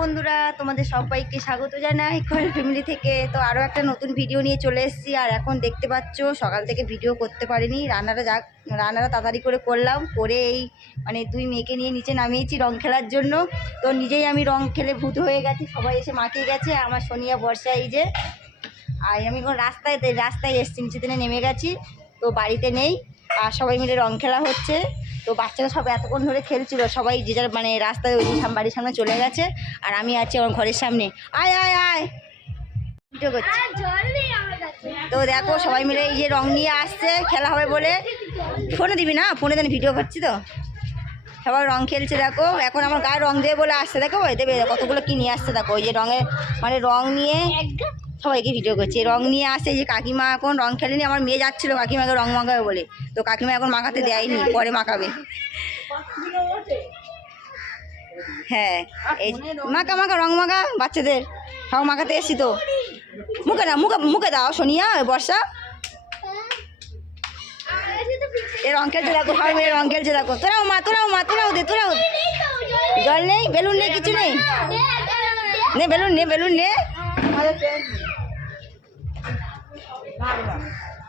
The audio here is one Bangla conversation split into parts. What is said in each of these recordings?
বন্ধুরা, তোমাদের সবাইকে স্বাগত জানাই কয়েল ফ্যামিলি থেকে। তো আরও একটা নতুন ভিডিও নিয়ে চলে এসেছি। আর এখন দেখতে পাচ্ছ, সকাল থেকে ভিডিও করতে পারিনি। রান্নাটা যাক রান্নাটা তাড়াতাড়ি করে করলাম। করে এই মানে দুই মেয়েকে নিয়ে নিচে নামিয়েছি রং খেলার জন্য। তো নিজেই আমি রং খেলে ভূত হয়ে গেছি। সবাই এসে মাখিয়ে গেছে। আমার সোনিয়া, বর্ষা এই যে। আর আমি এখন রাস্তায় রাস্তায় এসছি নিচে নেমে গেছি। তো বাড়িতে নেই। আর সবাই মিলে রং খেলা হচ্ছে। তো বাচ্চারা সব এতক্ষণ ধরে খেলছিল সবাই যে যার মানে রাস্তায় ওই বাড়ির সামনে চলে গেছে আর আমি আছি আমার ঘরের সামনে। আয় আয় আয়। ভিডিও করছি। তো দেখো সবাই মিলে এই যে রং নিয়ে আসছে খেলা হবে বলে। ফোনে দিবি না? ফোনে দেন ভিডিও করছি তো। সবাই রং খেলছে দেখো। এখন আমার গায়ে রং দেবে বলে আসছে দেখো ওই দেবে কতগুলো কি নিয়ে আসছে দেখো। ওই যে রঙের মানে রং নিয়ে সবাইকে ভিডিও করছে। রং নিয়ে আসে যে কাকিমা এখন রং খেলেনি আমার মেয়ে যাচ্ছিল কাকিমাকে রং মাখাবে বলে। তো কাকিমা এখন মাখাতে দেয়নি, পরে মাখাবে। হ্যাঁ এই মাখা মাখা, রং মাখা, বাচ্চাদের। সব মাখাতে এসছি তো। মুখে দাও, মুখে মুখে দাও, সোনিয়া বর্ষা। এ রং খেলছে দেখো সবাই মিলে রং খেলছে দেখো। তোরাও মা তোরাও মা, তোরাও দে, তোরাও জল নেই, বেলুন নেই, কিছু নেই। নে, বেলুন নে বেলুন নে।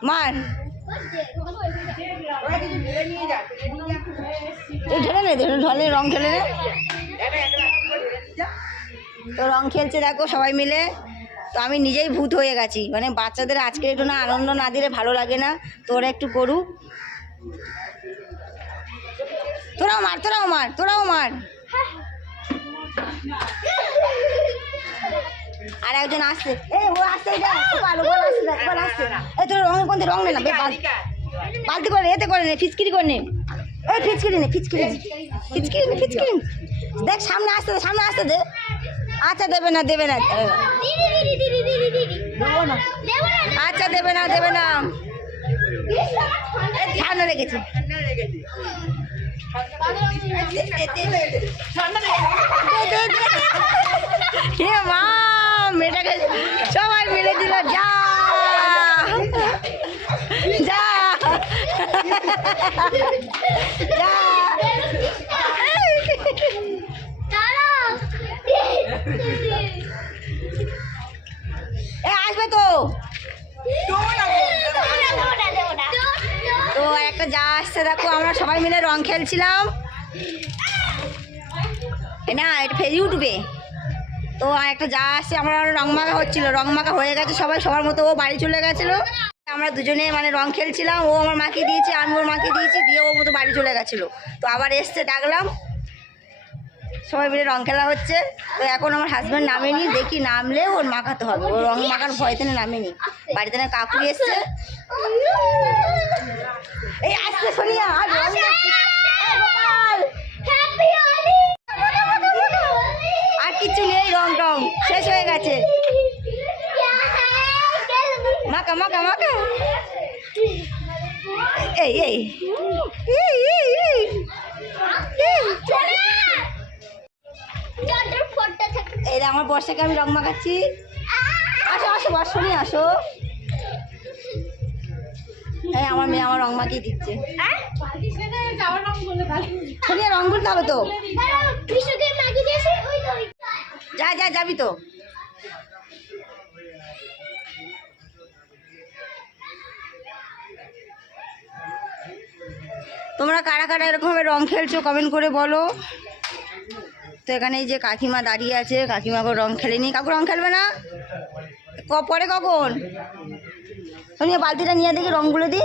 মার ঢেলে নে ঢলে রং খেলে নে। তো রং খেলছে দেখো সবাই মিলে। তো আমি নিজেই ভূত হয়ে গেছি। মানে বাচ্চাদের আজকে একটু না আনন্দ না দিলে ভালো লাগে না। তো ওরা একটু করুক তোরাও মার তোরাও মার তোরাও মার। আর একজন আসছে। এই ও আসছে দেখ, গোপাল গোপাল আসছে দেখ, গোপাল আসছে। এই তোর রং কোন রং নে না বে, বাল- বালতি করে এতে করে নে ফিচকিরি করে নে। এই ফিচকিরি নে ফিচকিরি। ফিচকিরি নে ফিচকিরি দেখ সামনে আসতে দে সামনে আসতে দে। আচ্ছা দেবে না দেবে না। আচ্ছা দেবে না দেবে না। ঠান্ডা লেগেছে। হে মা। মেয়েটাকে সবাই মিলে দিল, যা যা আসবে তো? তো একটা যা আসছে, দেখো, আমরা সবাই মিলে রং খেলছিলাম। না, এটা ফের ইউটিউবে তো একটা যা আসছে আমরা রং মাখা হচ্ছিল। রং মাখা হয়ে গেছে সবাই, সবার মতো ও বাড়ি চলে গেছিল। আমরা দুজনে মানে রং খেলছিলাম, ও আমার মাকে দিয়েছে, আমি ওর মাকে দিয়েছি, দিয়ে ও মতো বাড়ি চলে গেছিল। তো আবার এসছে, ডাকলাম। সবাই মিলে রং খেলা হচ্ছে। তো এখন আমার হাজব্যান্ড নামেনি, দেখি নামলে ওর মাখাতে হবে। ও রং মাখার ভয় থেকে নামেনি। বাড়িতে না কাকু এসছে। এই আসছে সোনিয়া আর নেই শেষ হয়ে গেছে। মাকা মাকা মাকা এই এই। এই, আমার বর্ষাকে আমি রং মাখাচ্ছি। আসো আসো বর্ষ নিয়ে আসো। এই আমার মেয়ে আমার রং মাখিয়ে দিচ্ছে। সোনিয়া রং করতে হবে তো। যা যা, যাবি তো। তোমরা কারা কারা এরকমভাবে রং খেলছো কমেন্ট করে বলো। তো এখানে এই যে কাকিমা দাঁড়িয়ে আছে কাকিমাকে রং খেলেনি। কাকু রং খেলবে না? ক- পরে কখন? সোনিয়া বালতিটা নিয়ে দেখি রঙগুলো দিই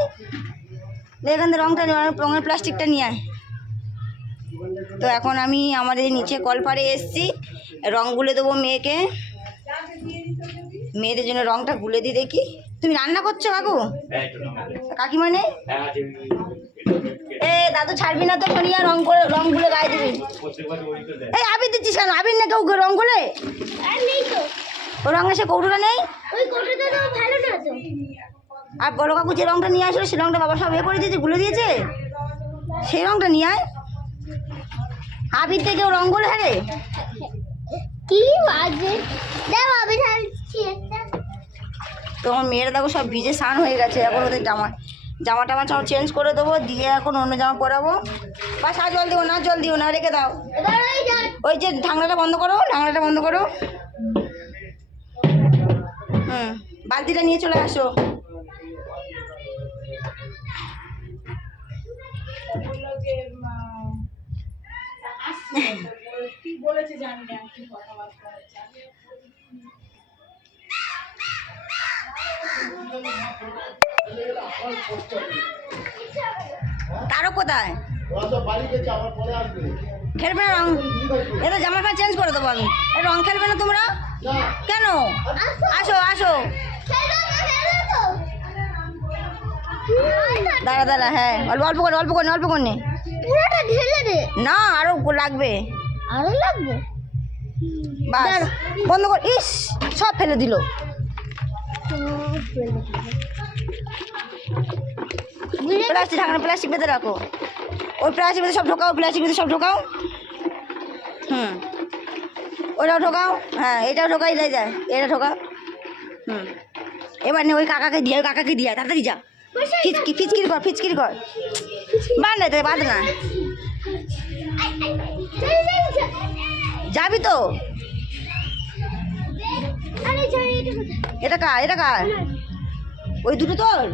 এখান থেকে রঙটা নিয়ে রঙের প্লাস্টিকটা নিয়ে আয়। তো এখন আমি আমাদের নিচে কলপাড়ে এসছি। রং গুলে দেবো মেয়েকে। মেয়েদের জন্য রংটা গুলে দিই দেখি। তুমি রান্না করছ কাকু? কাকিমা নেই এ দাদু ছাড়বি না তো সোনিয়া রং করে রং গুলে গায়ে দিবি। এই আবির দিচ্ছিস কেন? আবির না কেউ রং গুলে? ও রঙের সে কৌটোটা নেই? আর বড় কাকু যে রংটা নিয়ে আসলো সেই রংটা বাবা সব এ করে দিয়েছে গুলে দিয়েছে? সেই রংটা নিয়ে আয়। আবির থেকে ও রং গুলে হ্যাঁ রে কি বাজে? দাও আমি ঢালছি একটা। তোমার মেয়েরা দেখো সব ভিজে স্নান হয়ে গেছে। এখন ওদের জামা জামা টামা সব চেঞ্জ করে দেবো দিয়ে এখন অন্য জামা পরাবো। বা জল দিও না জল দিও না রেখে দাও। ওই যে ঢাকনাটা বন্ধ করো ঢাকনাটা বন্ধ করো। হুম বালতিটা নিয়ে চলে আসো। তারও কোথায়? খেলবে না রং? এটা জামা প্যান্ট চেঞ্জ করে দেবো আমি। রং খেলবে না তোমরা? কেন? আসো আসো। দাঁড়া দাঁড়া হ্যাঁ। অল্প অল্প করে অল্প করে অল্প করে পুরোটা ঢেলে দে। না আরও লাগবে। আরও লাগবে? বাস। বন্ধ কর। ইস সব ফেলে দিল। প্লাস্টিক ঢাকনা প্লাস্টিক বেঁধে রাখো। ওই প্লাস্টিক বেঁধে সব ঢোকাও প্লাস্টিক বেঁধে সব ঢোকাও। হুম। ওটাও ঢোকাও। হ্যাঁ এটাও ঢোকাই যায় যায় এটা ঢোকাও। হুম। এবার নে ওই কাকাকে দিয়ে ওই কাকাকে দিয়ে তাড়াতাড়ি যা। ফিচকি ফিচকিরি কর ফিচকিরি কর। বাদ না বাদ না। যাবি তো? এটা এটা কার এটা কার? ওই দুটো তোর?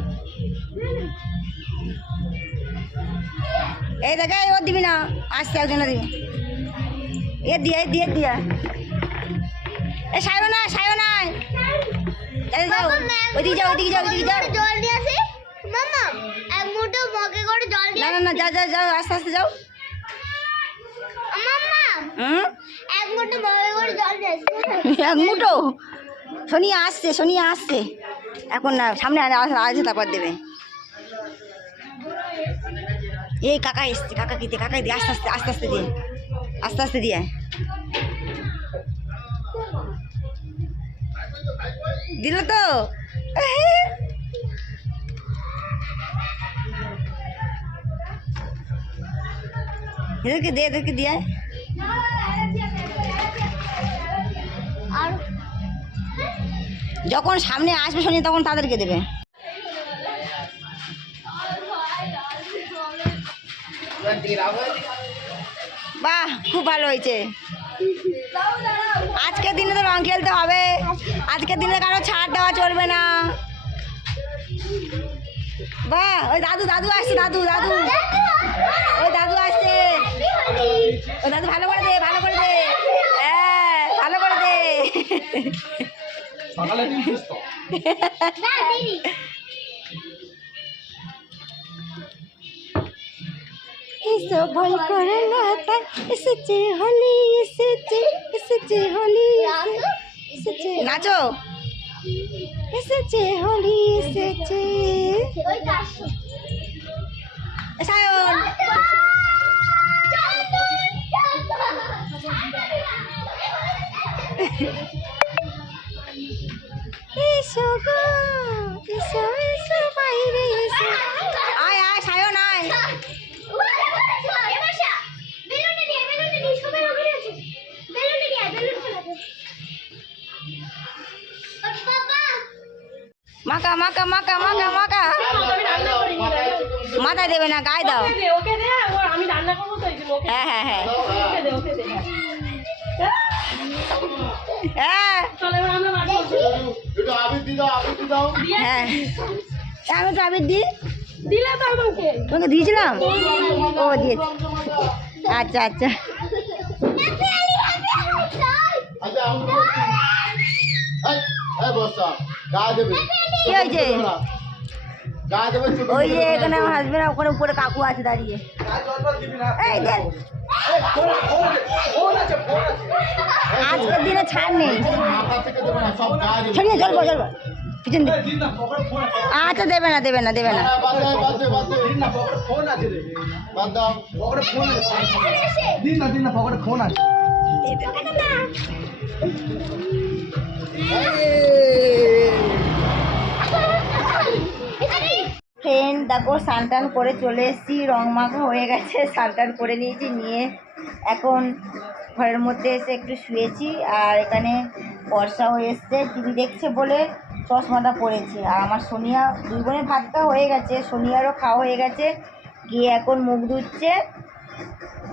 এই দেখে ওর দিবি না। আসতে একজনে দিবি এ দিয়ে এ দিয়ে দিয়া। এ সাইও না সাইও না এই যাও ওইদিকে যাও ওইদিকে যাও ওইদিকে যাও। জল দিয়ে আসি? মামা এক মুঠো মগে করে জল দিয়ে না না না যা যা যাও আস্তে আস্তে যাও। মামা হুম এক মুঠো আসি সোনিয়া আসছে সোনিয়া আসছে। এখন না সামনে আ- আছে তারপর দেবে। এই কাকা এসছে কাকা কি কাকা দিয়ে আস্তে আস্তে আস্তে আস্তে দিয়ে। আস্তে আস্তে দিয়ে। দিল তো। এদেরকে দে এদেরকে দিয়ে যখন সামনে আসবে শুনি, তখন তাদেরকে দেবে। বাহ, খুব ভালো হয়েছে। আজকের দিনে তো রং খেলতে হবে। আজকের দিনে কারও ছাড় দেওয়া চলবে না। বাহ, ওই দাদু দাদু আসছে, দাদু দাদু। ওই দাদু আসছে। ওই দাদু ভালো করে দে, ভালো করে দে। হ্যাঁ ভালো করে দে। সকালে দিন সুস্থ। ভুল করে না তা এসেছে হোলি এসেছে এসেছে হোলি এসেছে। নাচো। এসেছে হোলি এসেছে। সায়ন। এসো গো এসো এসো বাইরে এসো। আয় আয় সায়ন আয়। মাকা মাকা মাকা মাকা মাকা মাথায় দেবে না গায়ে দাও। ওকে দে ওকে দে ও আমি রান্না করব তো এই জন্য ওকে হ্যাঁ হ্যাঁ হ্যাঁ। ওকে দে ওকে দে। হ্যাঁ। দাও হ্যাঁ। আমি তো আবির দি। দিলে তোমাকে দিয়েছিলাম? ও দিয়েছি। আচ্ছা আচ্ছা। আচ্ছা আমি বলছি এই এই বসা গা দেবে। কি হয়েছে? ওই যে এখানে আমার হাজবেন্ড ওখানে উপরে কাকু আছে দাঁড়িয়ে। এই দেখ। আজকের দিনে ছাড় নেই। জল জল পিছন আচ্ছা দেবে না দেবে না দেবে না। হ্যাঁ, বাদ ফ্রেন্ড দেখো স্নান করে চলে এসেছি, রং মাখা হয়ে গেছে স্নান করে নিয়েছি, নিয়ে এখন ঘরের মধ্যে এসে একটু শুয়েছি, আর এখানে বর্ষাও এসছে, টিভি দেখছে বলে চশমাটা পড়েছে আর আমার সোনিয়া, দুই বোনের ভাতটা হয়ে গেছে, সোনিয়ারও খাওয়া হয়ে গেছে, গিয়ে এখন মুখ ধুচ্ছে,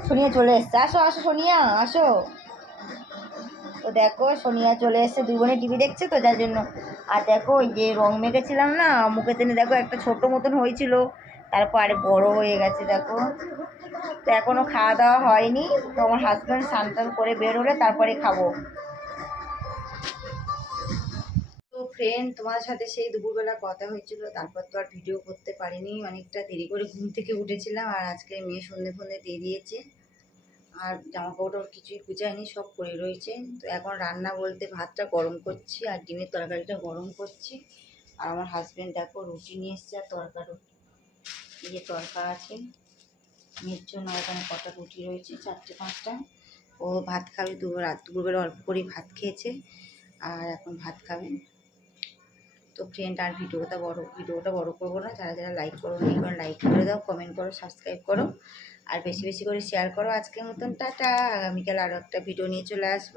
সোনিয়া চলে এসছে। আসো আসো সোনিয়া, আসো। তো দেখো, সোনিয়া চলে এসছে, দুই বোনে টিভি দেখছে তো, যার জন্য। আর দেখো, ওই যে রং মেখেছিলাম না মুখে তেনে দেখো, একটা ছোট মতন হয়েছিল। তারপর আরে বড় হয়ে গেছে, দেখো। তো এখনও খাওয়া দাওয়া হয়নি, তো আমার হাজব্যান্ড স্নান করে বের হলে তারপরে খাব। ফ্রেন্ড তোমার সাথে সেই দুপুরবেলা কথা হয়েছিল, তারপর তো আর ভিডিও করতে পারিনি, অনেকটা দেরি করে ঘুম থেকে উঠেছিলাম, আর আজকে মেয়ে সন্ধে ফন্ধে দিয়ে দিয়েছে। আর জামা কাপড় কিছুই গুছায়নি, সব পরে রয়েছে। তো এখন রান্না বলতে ভাতটা গরম করছি আর ডিমের তরকারিটা গরম করছি। আর আমার হাজব্যান্ড দেখো রুটি নিয়ে এসছে আর তরকারও এই যে তরকা আছে মেয়ের জন্য এখানে কটা রুটি রয়েছে, চারটে পাঁচটা। ও ভাত খাবে দু রাত দুপুরবেলা অল্প করেই ভাত খেয়েছে আর এখন ভাত খাবে। তো ফ্রেন্ড আর ভিডিওটা বড় ভিডিওটা বড় করব না, যারা যারা লাইক করো নি করে লাইক করে দাও কমেন্ট করো সাবস্ক্রাইব করো। আর বেশি বেশি করে শেয়ার করো আজকের মতন, টাটা। আগামীকাল আরও একটা ভিডিও নিয়ে চলে আসব।